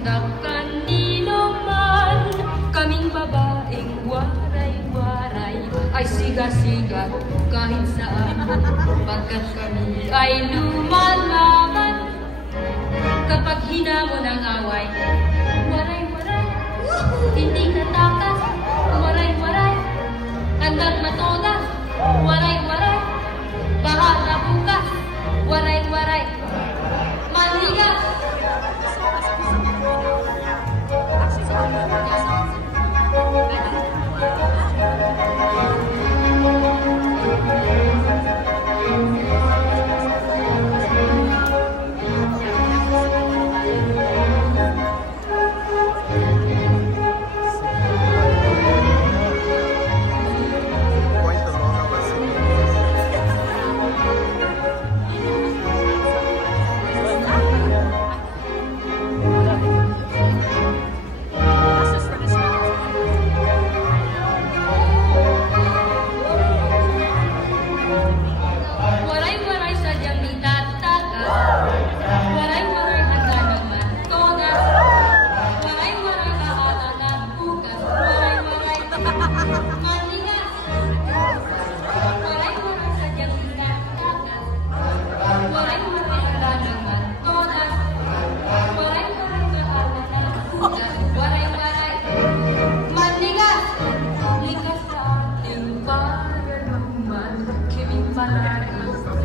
masundak kanino man. Kaming babaeng waray-waray ay siga-siga kahit saan, pagkat kami ay lumalaban. Kapag hinamon ang away, waray-waray, hindi natakas, waray-waray, handa't matodas, waray-waray, bahala bukas, waray-waray, maligas.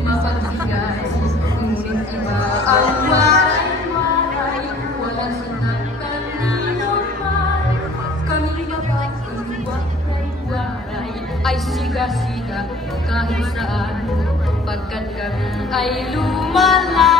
Mapagbigas, ngunit iba ang waray-waray, walang sinaktan nino man. Kami babaeng waray-waray ay siga-siga kahit saan, pagkat kami ay lumalaban.